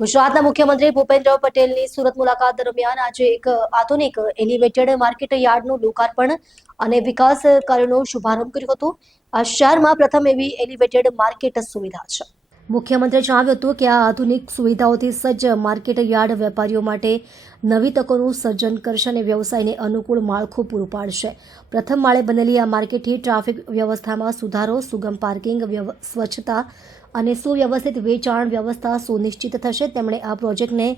ગુજરાતના મુખ્યમંત્રી ભૂપેન્દ્ર પટેલની સુરત મુલાકાત દરમિયાન આજે એક આધુનિક એલિવેટેડ માર્કેટ યાર્ડનું લોકાર્પણ અને વિકાસ કાર્યનો શુભારંભ કર્યો હતો। આ શહેરમાં પ્રથમ એવી એલિવેટેડ માર્કેટ સુવિધા છે। મુખ્યમંત્રીએ જણાવ્યું હતું કે આ આધુનિક સુવિધાઓથી સજ્જ માર્કેટ યાર્ડ વેપારીઓ માટે નવી તકોનું સર્જન કરશે અને વ્યવસાયને અનુકૂળ માળખું પૂરું પાડશે। પ્રથમ માળે બનેલી આ માર્કેટથી ટ્રાફિક વ્યવસ્થામાં સુધારો, સુગમ પાર્કિંગ, સ્વચ્છતા અને સુવ્યવસ્થિત વેચાણ વ્યવસ્થા સુનિશ્ચિત થશે। તેમણે આ પ્રોજેક્ટને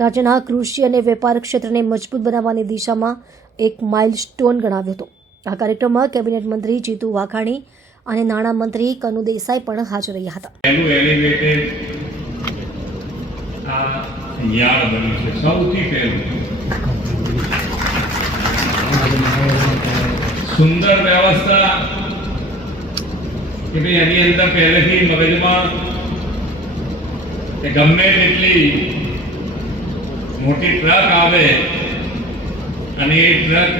રાજ્યના કૃષિ અને વેપાર ક્ષેત્રને મજબૂત બનાવવાની દિશામાં એક માઇલસ્ટોન ગણાવ્યો હતો। આ કાર્યક્રમમાં કેબિનેટ મંત્રી જીતુ વાઘાણી અને નાણાં મંત્રી કનુ દેસાઈ પણ હાજર રહ્યા હતા। સૌથી પહેલું સુંદર વ્યવસ્થા કે ભાઈ એની અંદર પહેલેથી મગજમાં કે ગમે તેટલી મોટી ટ્રક આવે અને એ ટ્રક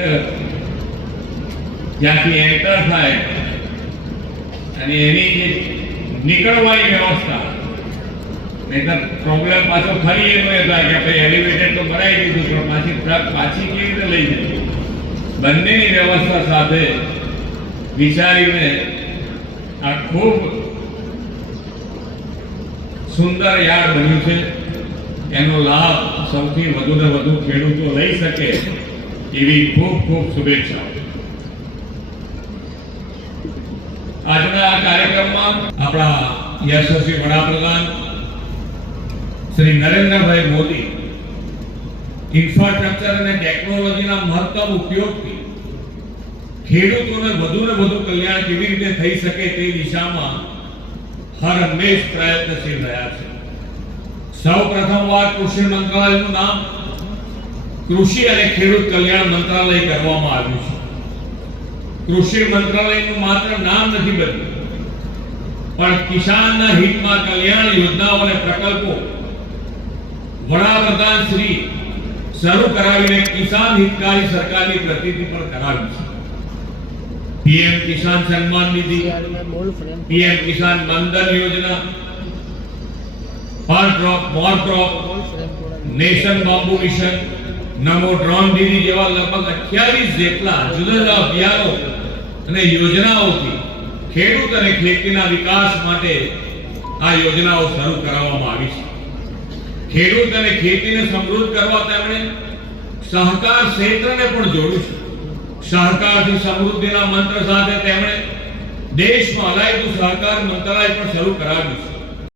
જ્યાંથી એન્ટર થાય અને એની જે નીકળવાની વ્યવસ્થા, નહીતર પ્રોબ્લેમ પાછો ફરી એનો એ થાય કે ભાઈ એલિવેટેડ તો બનાવી દીધું પણ પાછી ટ્રક પાછી કેવી રીતે લઈ જતી, બંનેની વ્યવસ્થા સાથે વિચારીને આ ખૂબ સુંદર યાર્ડ બન્યું છે। એનો લાભ સૌથી વધુ ને વધુ ખેડૂતો લઈ શકે એવી ખૂબ ખૂબ શુભેચ્છાઓ। આજના આ કાર્યક્રમમાં આપણા યશસ્વી વડાપ્રધાન શ્રી નરેન્દ્રભાઈ મોદી ઇન્ફ્રાસ્ટ્રક્ચર અને ટેકનોલોજીના મહત્તમ ઉપયોગથી ખેડૂતોને વધુ ને વધુ કલ્યાણ કેવી રીતે થઈ શકે તે દિશામાં હર હંમેશ પ્રયત્નશીલ રહ્યા છે। સૌ પ્રથમવાર કૃષિ મંત્રાલયનું નામ કૃષિ અને ખેડૂત કલ્યાણ મંત્રાલય કરવામાં આવ્યું છે। કૃષિ મંત્રાલયનું માત્ર નામ નથી બદલ્યું, પણ કિસાનના હિતમાં કલ્યાણ યોજનાઓ અને પ્રકલ્પો વડાપ્રધાન શ્રી શરૂ કરાવીને કિસાન હિતકારી સરકારની પ્રતિનિધિ પણ કરાવી છે। पीएम किसान सम्मान निधि, पीएम किसान मानधन योजना, पर drop more crop, nation bamboo mission, नमो ड्रोन दीदी જેવા લગભગ 28 જેટલા જુદા જુદા અભિયાનો અને યોજનાઓથી ખેડૂત અને ખેતીના વિકાસ માટે આ યોજનાઓ શરૂ કરવામાં આવી છે। ખેડૂત અને ખેતીને સમૃદ્ધ કરવા તેમણે સહકાર ક્ષેત્રને પણ જોડ્યું છે। સહકારથી સમૃદ્ધિના મંત્ર સાથે તેમણે દેશમાં અલાયદું સહકાર મંત્રાલય પણ શરૂ કરાવ્યું છે।